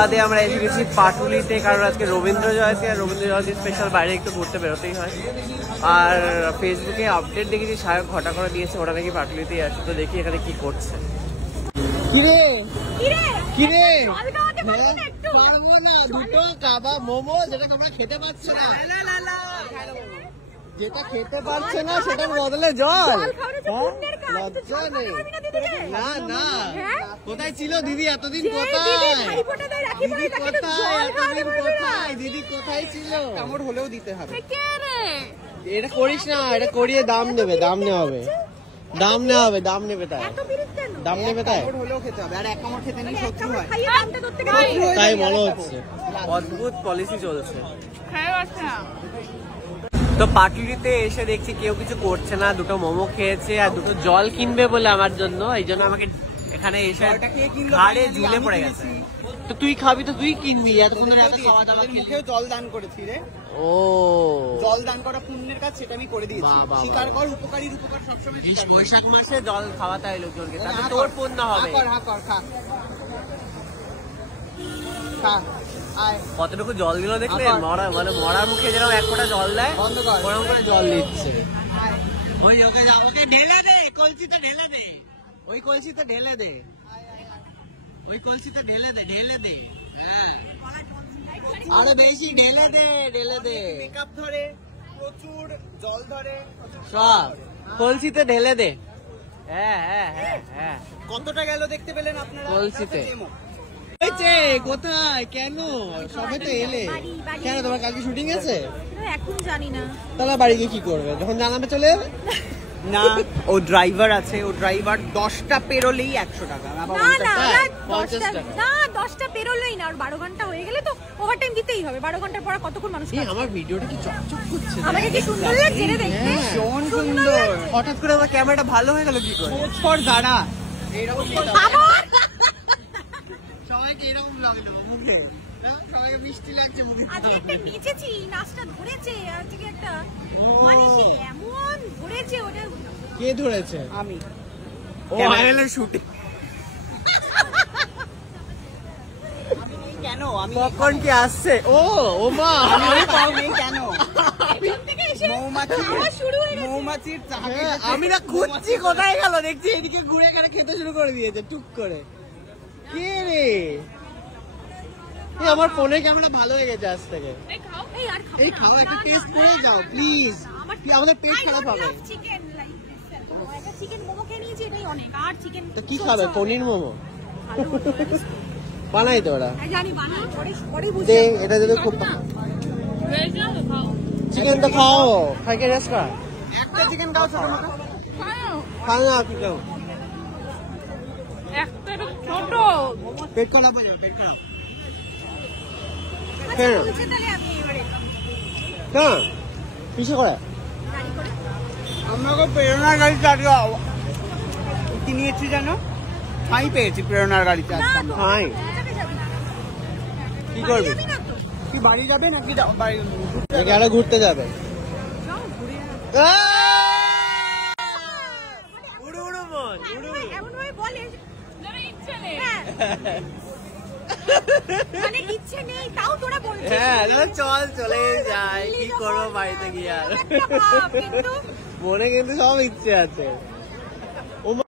বাদে আমরা এসে গেছি পাটুলিতে, কারণ আজকে রবীন্দ্র জয়ন্তী, আর রবীন্দ্র জয়ন্তী স্পেশাল বাইরে একটু ঘুরতে বেরোতেই হয়। আর ফেসবুকে আপডেট দেখেছি সায়ক ঘটা করে দিয়েছে, ওরা নাকি পাটুলিতেই আছে, তো দেখি এখানে কি করছে। পারবো না, দুটো কাবাব মোমো যেটা তোমরা খেতে পারছো না, যেটা খেতে পারছে না সেটার বদলে জল। লজ্জা নেই? না না, কোথায় ছিল দিদি এতদিন? কোথায় দিদি? কোথায় এতদিন? কোথায় দিদি? কোথায় ছিল? কামড় হলেও দিতে হবে। এটা করিস না, এটা করিয়ে দাম নেবে, দাম নেওয়া হবে, দাম নেওয়া হবে, দাম নেবে, তাই দাম নেবে, তাই হলেও খেতে হবে। আর এক কামড় খেতে নেই শত্রু হয়, তাই মনে হচ্ছে। অদ্ভুত পলিসি চলছে। তো পাটুলিতে এসে দেখছি কেউ কিছু করছে না, দুটো মোমো খেয়েছে আর দুটো জল কিনবে বলে আমার জন্য, এই জন্য আমাকে এখানে এসে ঘাড়ে ঝুলে পড়ে গেছে। তো তুই খাবি তো তুই কিনবি, এতক্ষণ মুখেও জল দান করেছি রে। ও, জল দান করা পুণ্যের কাজ, সেটা আমি করে দিয়েছি। স্বীকার কর, উপকারীর উপকার সবসময়। বৈশাখ মাসে জল খাওয়াতে হয় লোকজনকে, তাতে তোর পুণ্য হবে। কতটুকু জল দিল দেখলে, মানে মরার মুখে যেরকম এক ফোঁটা জল দেয় ওরকম করে জল দিচ্ছে। ওই ওকে ঢেলে দে, কলসিতে ঢেলে দে, ওই কলসিতে ঢেলে দে, ওই কলসিতে ঢেলে দে, ঢেলে দে। হ্যাঁ, আরে বেশি ঢেলে দে, ঢেলে দে। মেকআপ ধরে, প্রচুর জল ধরে, সব কলসিতে ঢেলে দে। হ্যাঁ হ্যাঁ হ্যাঁ হ্যাঁ। কতটা গেল দেখতে পেলেন আপনারা? কলসিতে। কোথায়? কেন? সবে তো এলে। কেন, তোমার কালকে শুটিং আছে? এখন জানি না। তাহলে বাড়ি গিয়ে কি করবে? যখন জানাবে চলে যাবে? না, ও ড্রাইভার আছে, ও ড্রাইভার 10টা পেরোলেই 100 টাকা। না 10টা পেরোলেই না, আর 12 ঘন্টা হয়ে গেলে তো ওভারটাইম দিতেই হবে। 12 ঘন্টার পর কতক্ষণ মানুষ? আমার ভিডিওটা কি চকচক করছে? আমাকে কি সুন্দর লাগছে রে দেখতে? ভীষণ সুন্দর। হঠাৎ করে আমার ক্যামেরাটা ভালো হয়ে গেল কি করে? ফর দাঁড়া, এইরকম সবাইকে এরকম লাগলো মুখে, সবাইকে মিষ্টি লাগছে মুখে। আজকে একটা নেচেছি, নাচটা ধরেছে, আজকে একটা মানে সে এমন ধরেছে, ওটা কে ধরেছে? আমি। ও আইএলএ শুটিং। কেন আমি পপকর্ন কি আসছে? ও ও মা, আমি পাও নেই কেন? মৌমাছির আমি না খুঁজছি কোথায় গেল, দেখছি এদিকে ঘুরে এখানে খেতে শুরু করে দিয়েছে টুক করে। কে রে? আমার ফোনের ক্যামেরা ভালো হয়ে গেছে আজ থেকে। এই খাও, একটা টেস্ট করে যাও প্লিজ, আমাদের পেট খারাপ হবে। চিকেন মোমো খেয়ে নিয়েছি, এটাই অনেক। আর চিকেন কি খাবে? পনির মোমো বানাই তো ওরা, জানি বানাও, পরে বুঝে এটা যদি খুব চিকেন তো খাও, খাইকে রেস্ট কর। একটা চিকেন খাও, ছোট মতো খাও না, কি খাও? একটা ছোট পেট খারাপ হয়ে যাবে, পেট খারাপ। কেন কিসে করে? আমাকে প্রেরণার গাড়ি চালিয়ে কি নিয়েছি জানো? ঠাঁই পেয়েছি প্রেরণার গাড়িতে। ঠাঁই কি করবি? কি বাড়ি যাবে নাকি বাড়ি আরো ঘুরতে যাবে? হ্যাঁ চল, চলে যাই, কি করবো বাড়িতে গিয়ে। আর মনে কিন্তু সব ইচ্ছে আছে।